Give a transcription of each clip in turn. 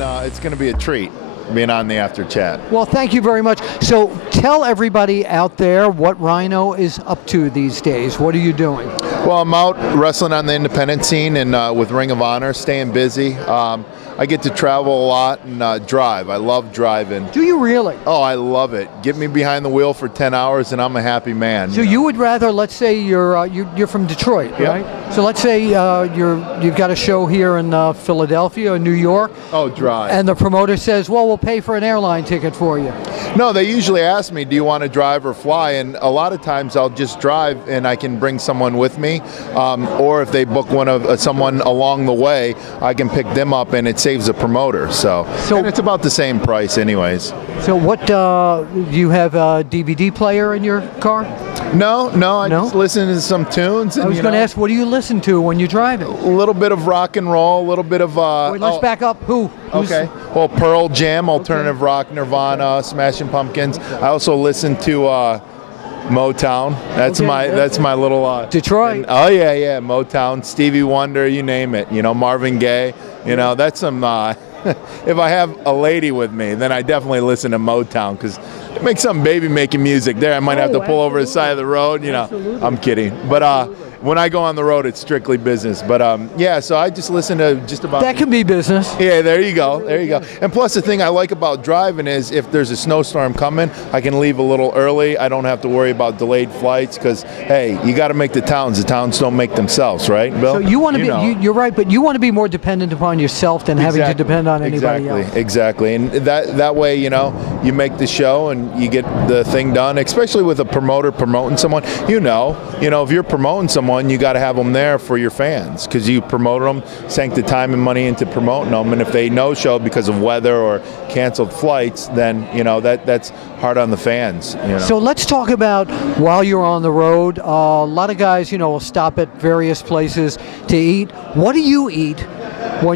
and it's going to be a treat being on the After Chat. Well, thank you very much. So tell everybody out there what Rhino is up to these days. What are you doing? Well, I'm out wrestling on the independent scene and with Ring of Honor, staying busy. I get to travel a lot and drive. I love driving. Do you really? Oh, I love it. Get me behind the wheel for 10 hours and I'm a happy man. So you would rather, let's say you're from Detroit, right? So let's say you've got a show here in Philadelphia or New York. Oh, drive. And the promoter says, well, we'll pay for an airline ticket for you. No, they usually ask me, do you want to drive or fly? And a lot of times I'll just drive and I can bring someone with me. Or if they book someone along the way, I can pick them up and it saves the promoter. So and it's about the same price anyways. So what, do you have a DVD player in your car? No, I just listen to some tunes. And, I was going to ask, what do you listen to when you're driving? A little bit of rock and roll, a little bit of... Wait, let's back up. Who's okay. Well, Pearl Jam, alternative rock, Nirvana, Smashing Pumpkins. I also listen to Motown. That's my little Detroit. Oh yeah, Motown, Stevie Wonder, you name it. You know, Marvin Gaye. You know, that's some. If I have a lady with me, then I definitely listen to Motown because it makes some baby making music there. I might have to pull over the side of the road. You know, I'm kidding, but when I go on the road, it's strictly business. But yeah, so I just listen to just about. That can be business. Yeah, there you go. There you go. And plus, the thing I like about driving is if there's a snowstorm coming, I can leave a little early. I don't have to worry about delayed flights because, hey, you got to make the towns. The towns don't make themselves, right, Bill? So you want to be. You're right, but you want to be more dependent upon yourself than having to depend on anybody else. Exactly. And that way, you know, you make the show and you get the thing done. Especially with a promoter promoting someone. You know, if you're promoting someone, you got to have them there for your fans because you promoted them, sank the time and money into promoting them, and if they no-show because of weather or canceled flights, then you know that's hard on the fans. You know? So let's talk about while you're on the road. A lot of guys, you know, will stop at various places to eat. What do you eat?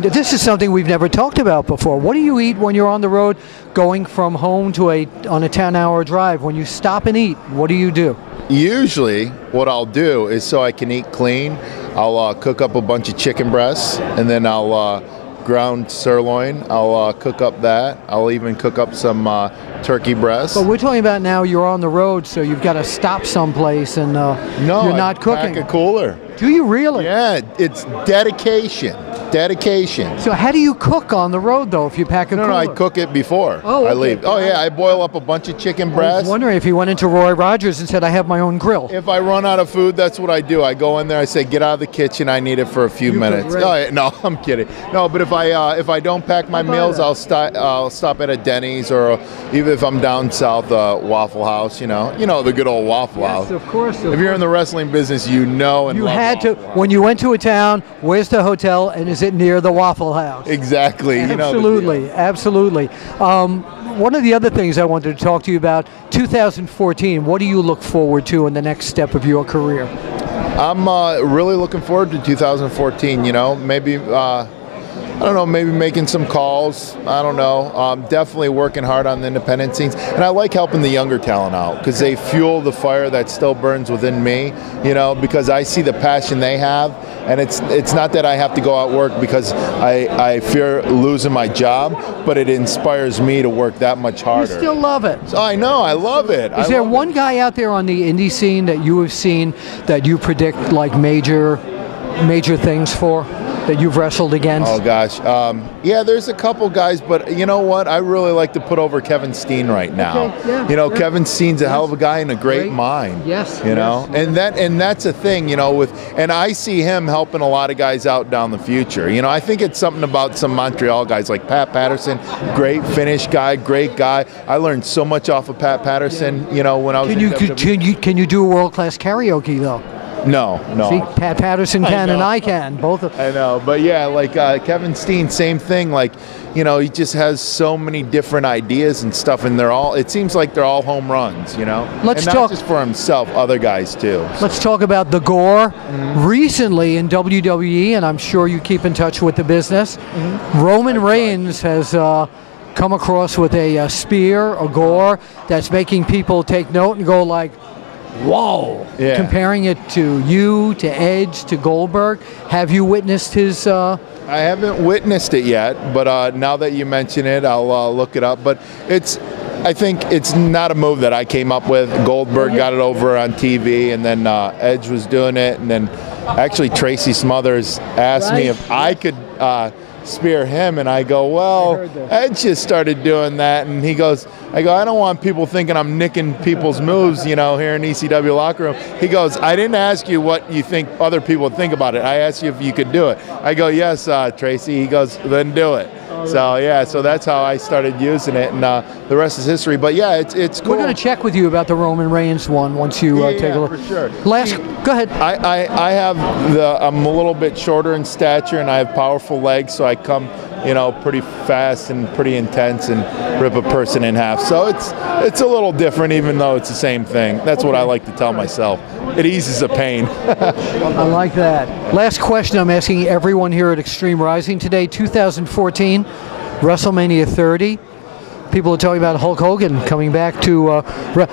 This is something we've never talked about before. What do you eat when you're on the road, going from home to on a 10-hour drive? When you stop and eat, what do you do? Usually, what I'll do is so I can eat clean, I'll cook up a bunch of chicken breasts, and then I'll ground sirloin. I'll cook up that. I'll even cook up some turkey breasts. But we're talking about now you're on the road, so you've got to stop someplace and you're not cooking. Pack a cooler. Do you really? Yeah, it's dedication. Dedication. So how do you cook on the road, though, if you pack a cooler? No, I cook it before I leave. Oh, yeah, I boil up a bunch of chicken breasts. I was wondering if you went into Roy Rogers and said, I have my own grill. If I run out of food, that's what I do. I go in there, I say, get out of the kitchen, I need it for a few minutes. Oh, yeah, no, I'm kidding. No, but if I don't pack my meals, I'll stop at a Denny's, or even if I'm down south, Waffle House, you know the good old Waffle House. Yes, of course. If you're in the wrestling business, you know and you love had to, when you went to a town, where's the hotel, and is it near the Waffle House? Exactly. Absolutely, absolutely. One of the other things I wanted to talk to you about, 2014, what do you look forward to in the next step of your career? I'm really looking forward to 2014, you know, maybe, I don't know, maybe making some calls. I don't know. Definitely working hard on the independent scenes. And I like helping the younger talent out because they fuel the fire that still burns within me, you know, because I see the passion they have. And it's not that I have to go out work because I fear losing my job, but it inspires me to work that much harder. You still love it. So I know, I love it. Is there one guy out there on the indie scene that you have seen that you predict like major things for? That you've wrestled against? Oh gosh, yeah, there's a couple guys, but you know what? I really like to put over Kevin Steen right now. Okay, yeah, you know, Kevin Steen's a hell of a guy and a great mind. Yes. You know, and that's a thing. You know, and I see him helping a lot of guys out down the future. You know, I think it's something about some Montreal guys like Pat Patterson, great finish guy, great guy. I learned so much off of Pat Patterson. Yeah. You know, when I was can you do a world-class karaoke though? No. See, Pat Patterson can and I can, both of them. I know, but yeah, like Kevin Steen, same thing. Like, you know, he just has so many different ideas and stuff, and it seems like they're all home runs, you know? Let's and talk, not just for himself, other guys too. Let's talk about the gore. Recently in WWE, and I'm sure you keep in touch with the business, Roman Reigns has come across with a spear, a gore, that's making people take note and go like, whoa, Yeah. comparing it to you, to Edge, to Goldberg. Have you witnessed his... I haven't witnessed it yet, but now that you mention it, I'll look it up. But I think it's not a move that I came up with. Goldberg got it over on TV, and then Edge was doing it, and then actually Tracy Smothers asked me if I could spear him, and I go, well, Edge just started doing that, and he goes, I don't want people thinking I'm nicking people's moves, here in ECW locker room. He goes, I didn't ask you what you think other people would think about it. I asked you if you could do it. I go, yes, Tracy. He goes, then do it. So yeah, so that's how I started using it, and the rest is history. But yeah, it's cool. We're going to check with you about the Roman Reigns one once you take a look. For sure. Go ahead. I'm a little bit shorter in stature, and I have powerful legs, so I come, pretty fast and pretty intense and rip a person in half. So it's a little different, even though it's the same thing. That's what I like to tell myself. It eases the pain. I like that. Last question I'm asking everyone here at Extreme Rising today, 2014, WrestleMania 30. People are talking about Hulk Hogan coming back to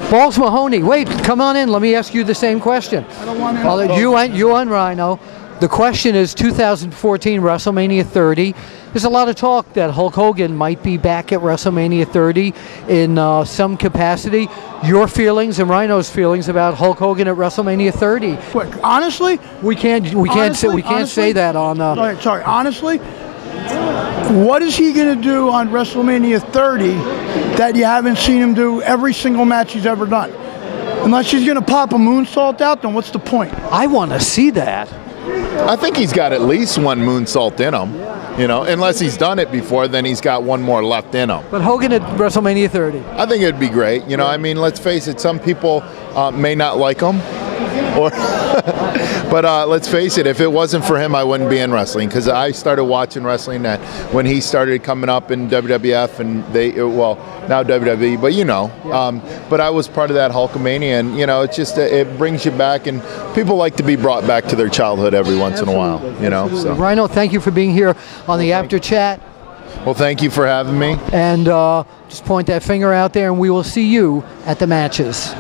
Balls Mahoney. Wait, come on in. Let me ask you the same question. I don't want to. You and Rhino. The question is 2014 WrestleMania 30. There's a lot of talk that Hulk Hogan might be back at WrestleMania 30 in some capacity. Your feelings and Rhino's feelings about Hulk Hogan at WrestleMania 30. Quick, honestly, we can't say that on. Sorry, honestly, what is he going to do on WrestleMania 30 that you haven't seen him do every single match he's ever done? Unless he's going to pop a moonsault out, then what's the point? I want to see that. I think he's got at least one moonsault in him. Unless he's done it before, then he's got one more left in him. But Hogan at WrestleMania 30. I think it'd be great. Let's face it, some people may not like him. But let's face it, if it wasn't for him, I wouldn't be in wrestling, because I started watching wrestling when he started coming up in WWF, and now WWE, but but I was part of that Hulkamania, and it's just, it brings you back, and people like to be brought back to their childhood every once in a while, So. Rhino, thank you for being here on the Apter Chat. Well, thank you for having me. And just point that finger out there, and we will see you at the matches.